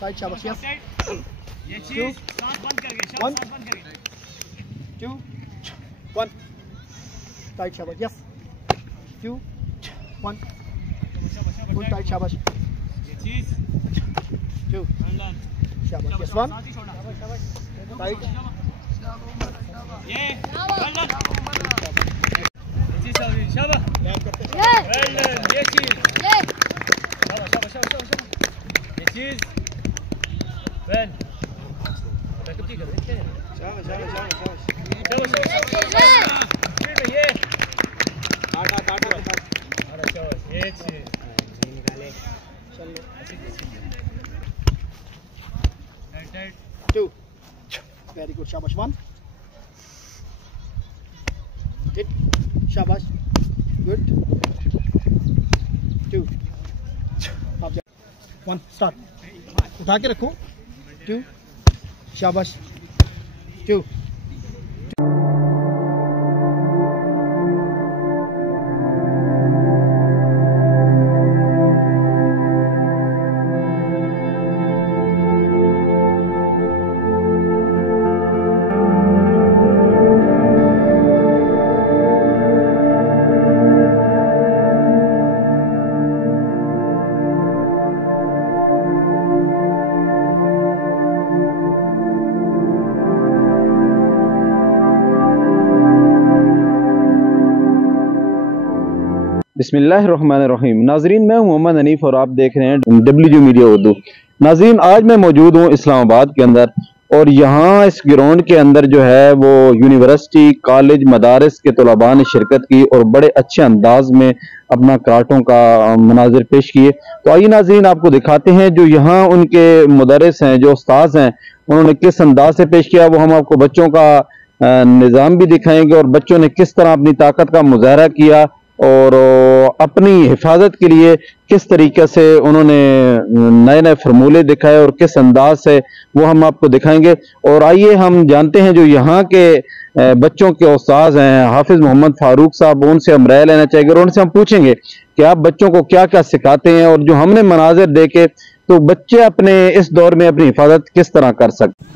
Tight शाबाश yes ये चीज सांस बंद करके सांस बंद करके 2 1 टाइट शाबाश यस 2 1 फुल टाइट शाबाश ये चीज 2 शाबाश यस 1 टाइट ये चीज शाबाश ये चीज शाबाश ये चीज वेल बैकअप की कर देते हैं शाबाश ये ये चीज निकाले चलो टाइट 2 वेरी गुड शाबाश 1 हिट शाबाश गुड 2 1 स्टार्ट उठा के रखो 2 शाबाश 2 बिस्मिल्लाहिर्रहमानिर्रहीम। नाजरीन, मैं मोहम्मद हनीफ और आप देख रहे हैं WG मीडिया उर्दू। नाजरीन, आज मैं मौजूद हूँ इस्लामाबाद के अंदर और यहाँ इस ग्राउंड के अंदर जो है वो यूनिवर्सिटी कॉलेज मदारस के तलबा ने शिरकत की और बड़े अच्छे अंदाज में अपना कराटों का मनाजिर पेश किए। तो आइए नाजरीन, आपको दिखाते हैं जो यहाँ उनके मुदर्रिस हैं, जो उस्ताद हैं, उन्होंने किस अंदाज से पेश किया। वो हम आपको बच्चों का निज़ाम भी दिखाएंगे और बच्चों ने किस तरह अपनी ताकत का मुजाहरा किया और अपनी हिफाजत के लिए किस तरीके से उन्होंने नए नए फार्मूले दिखाए और किस अंदाज से वो हम आपको दिखाएंगे। और आइए हम जानते हैं जो यहाँ के बच्चों के उस्ताद हैं हाफिज मोहम्मद फारूक साहब, उनसे हम राय लेना चाहेंगे और उनसे हम पूछेंगे कि आप बच्चों को क्या क्या सिखाते हैं और जो हमने मनाजिर देखे तो बच्चे अपने इस दौर में अपनी हिफाजत किस तरह कर सकते।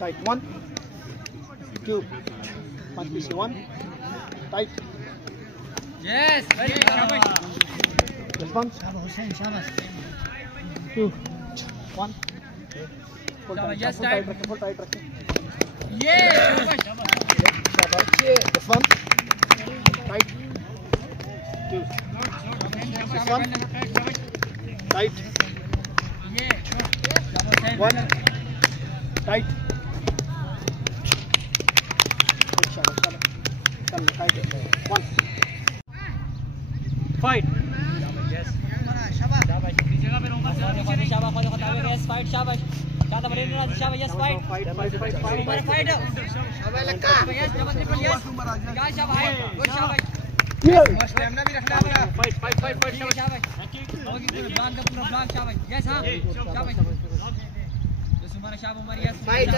Tight 1 2 1 PC 1 tight yes very good shabash this one shabash Hussein shabash 2 1 full tight yes tight full tight rakhe yeah shabash this one tight 2 this one tight yeah 1 tight one fight yes शाबाश शाबाश जगह पे रहूंगा शाबाश शाबाश yes fight शाबाश ज्यादा बड़े नहीं शाबाश यस फाइट फाइट ऊपर फाइट शाबाश लक्का यस जब ट्रिपल यस गाइस शाबाश गुड शाबाश स्टैमिना भी रखना है फाइट फाइट फाइट फाइट शाबाश और इधर ब्लॉक का पूरा ब्लॉक शाबाश यस हां शाबाश तुम्हारा शाबाश Umar yes fight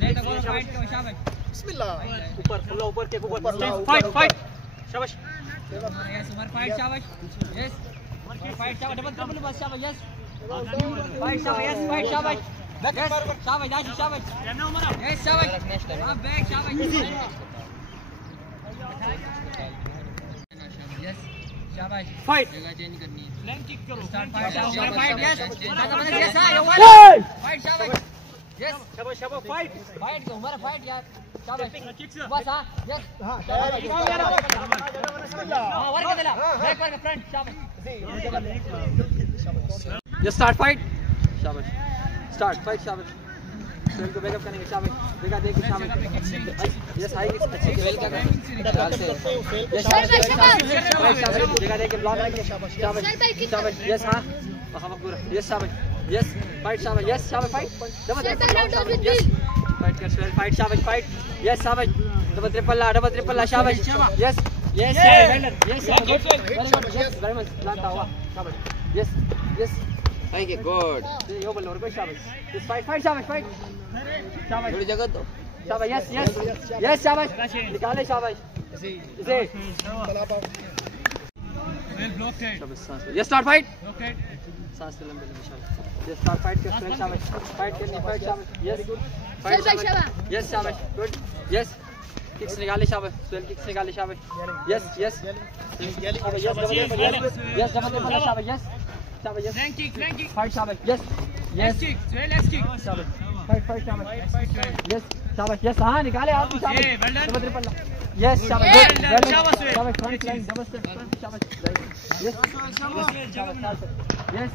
let go fight का शाबाश बिस्मिल्लाह ऊपर खुला ऊपर के ऊपर फाइट फाइट शाबाश Yes, Umar fight, shabash. Yes. Fight, shabash. Double triple bus, shabash. Yes. Fight, shabash. Yes, fight, shabash. Yes, shabash. Dashi, shabash. Yes, shabash. Back, shabash. Yes, shabash. Fight जगह चेंज करनी है. Leg kick करो Start fight, shabash. Fight, yes. Yes, fight, shabash. Yes. शाबाश शाबाश fight Fight, Umar fight, यार. Shabash. बस हाँ. Yes. Work दिला. Back work front, shabash. ये स्टार्ट फाइट शाबाश स्टार्ट फाइट शाबाश ट्रेन को बैकअप करेंगे शाबाश देखा देखिए शाबाश यस हाई अच्छी वेल क्या कर ध्यान से यस शाबाश देखा देखिए ब्लॉक करेंगे शाबाश शाबाश शाबाश यस हां पूरा यस शाबाश यस फाइट शाबाश यस शाबाश fight double triple yes fight कर फाइट शाबाश फाइट यस शाबाश डबल ट्रिपल शाबाश yes yes yes very good yes very much लाता हुआ शाबाश yes yes thank you good yo बोल और कोई शाबाश यस फाइट फाइट शाबाश फाइट शाबाश थोड़ी जगह दो शाबाश यस यस यस शाबाश निकाले शाबाश इसे Well blocked. शाबाश सांस यस स्टार्ट फाइट Blocked. सांस लंबे लंबे शाबाश यस स्टार्ट फाइट कर शाबाश फाइट करनी फाइट शाबाश यस फाइट शाबाश यस शाबाश गुड यस किक्स निकाले शाबाश स्वेल किक्स निकाले शाबाश यस यस यस डबल शाबाश यस शाबाश yes Flank kick, flank kick. Fight शाबाश yes Leg yes kick, well leg kick. शाबाश फाइट फाइट शाबाश Fight, well. यस शाबाश यस हां निकाले आप भी शाबाश Yeah, well done. Double triple yes शाबाश Well गुड done, शाबाश, well. शाबाश फ्रंट लाइन डबल स्टेप शाबाश yes yes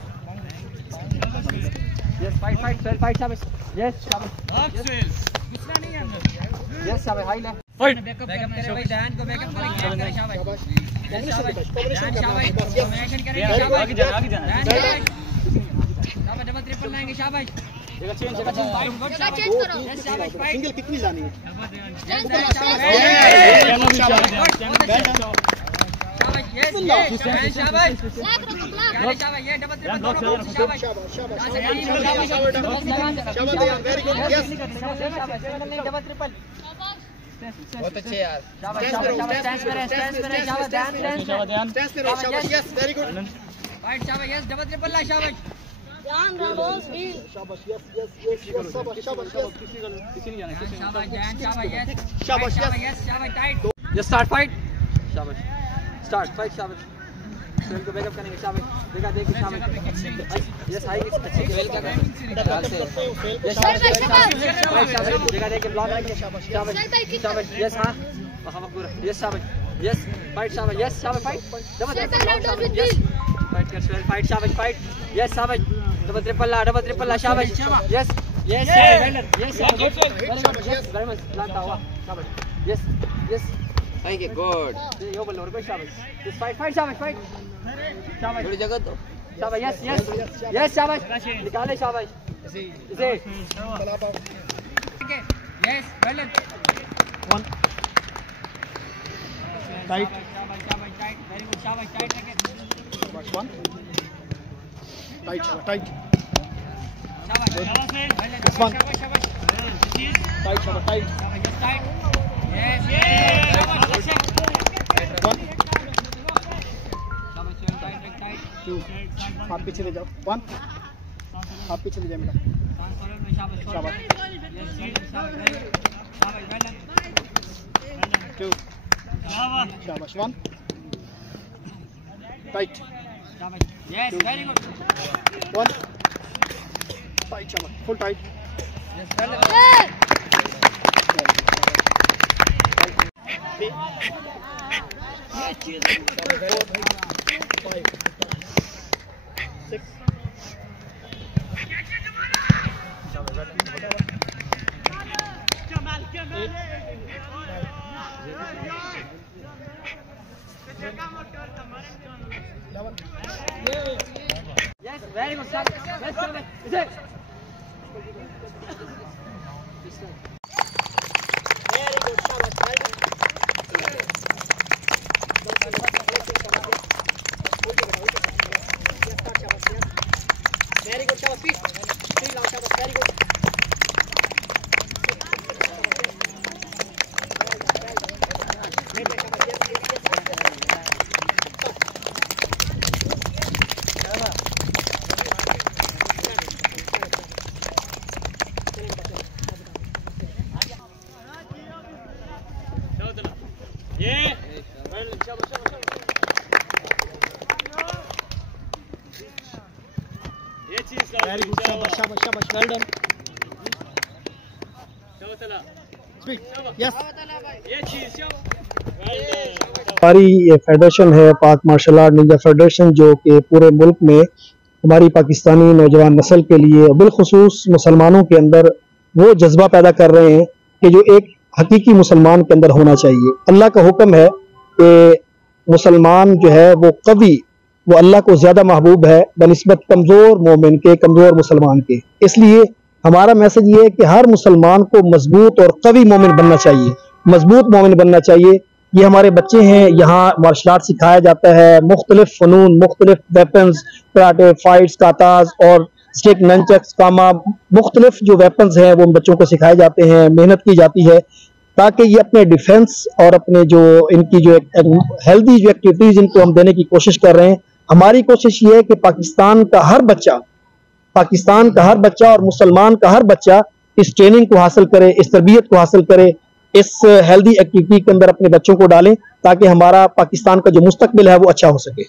yes fight fight swell fight शाबाश यस शाबाश Up, Swell. गुस्सा नहीं है अंदर. यस शाबाश हाई ले बैकअप करे भाई ध्यान को बैकअप करे ध्यान करे शाबाश ध्यान शाबाश ध्यान शाबाश कॉम्बिनेशन करेंगे शाबाश आगे जाना ध्यान शाबाश डबल ट्रिपल लाएंगे शाबाश जगह चेंज फाइट गुड शाबाश यस शाबाश फाइट सिंगल किक नहीं जानी है शाबाश यस ध्यान शाबाश शाबाश ये डबल ट्रिपल दोनों शाबाश very good yes double triple बहुत अच्छे यार शाबाश शाबाश स्टैंड पे शाबाश ध्यान स्टैंस पे रहो शाबाश यस वेरी गुड फाइट शाबाश यस डबल ट्रिपल ला शाबाश शाबाश यस यस यस शाबाश शाबाश यस शाबाश ध्यान शाबाश यस शाबाश, शाबाश यस शाबाश टाइट ये स्टार्ट फाइट शाबाश स्टार्ट फाइट शाबाश ट्रेन को बैकअप करेंगे शाबाश देखा देखिए शाबाश यस हाई अच्छी वेल क्या कर ध्यान से यस शाबाश देखा देखिए ब्लॉक करेंगे शाबाश शाबाश यस हां पूरा यस शाबाश यस फाइट शाबाश यस शाबाश fight double triple yes fight कर फाइट शाबाश फाइट यस शाबाश डबल ट्रिपल शाबाश yes yes yes very good yes very much लाता हुआ शाबाश yes yes thank you good yo बोल और कोई शाबाश यस फाइट फाइट शाबाश फाइट शाबाश थोड़ी जगह दो शाबाश यस यस यस शाबाश निकाले शाबाश इसे yes well done one tight शाबाश शाबाश टाइट वेरी गुड शाबाश टाइट लगे शाबाश वन टाइट टाइट शाबाश One. शाबाश शाबाश टाइट शाबाश tight yes tight yes yes one शाबाश टाइट टाइट टू आप पीछे ले जाओ वन आप पीछे ले जाओ मेरा शाबाश शाबाश यस शाबाश वेल डन टू शाबाश वन टाइट शाबाश yes very good one tight शाबाश full tight yes well done Yes, very good, sir. Yes, sir. Is it? Very good, shabash. Speed now, shabash. Very good. Very good, शाबाश शाबाश शाबाश, well done. Speed, yes. हमारी ये federation है पाक martial art Ninja federation, जो कि पूरे मुल्क में हमारी पाकिस्तानी नौजवान नस्ल के लिए बिलखुसूस मुसलमानों के अंदर वो जज्बा पैदा कर रहे हैं कि जो एक हकीकी मुसलमान के अंदर होना चाहिए। अल्लाह का हुक्म है कि मुसलमान जो है वो कवी, वो अल्लाह को ज़्यादा महबूब है बनिस्बत कमज़ोर मोमिन के, कमज़ोर मुसलमान के। इसलिए हमारा मैसेज ये है कि हर मुसलमान को मजबूत और कवी मोमिन बनना चाहिए, मजबूत मोमिन बनना चाहिए। ये हमारे बच्चे हैं, यहाँ मार्शल आर्ट सिखाया जाता है, मुख्तलिफ फ़नून, मुख्तलिफ वेपन्स, कराटे, फाइट्स, काताज और स्टिक, नंचक्स, कामा, मुख्तलिफ जो वेपन्स हैं वो बच्चों को सिखाए जाते हैं, मेहनत की जाती है ताकि ये अपने डिफेंस और अपने जो इनकी जो हेल्दी जो एक्टिविटीज़ इनको हम देने की कोशिश कर रहे हैं। हमारी कोशिश ये है कि पाकिस्तान का हर बच्चा और मुसलमान का हर बच्चा इस ट्रेनिंग को हासिल करे, इस तरबियत को हासिल करे, इस हेल्दी एक्टिविटी के अंदर अपने बच्चों को डालें ताकि हमारा पाकिस्तान का जो मुस्तकबिल है वो अच्छा हो सके।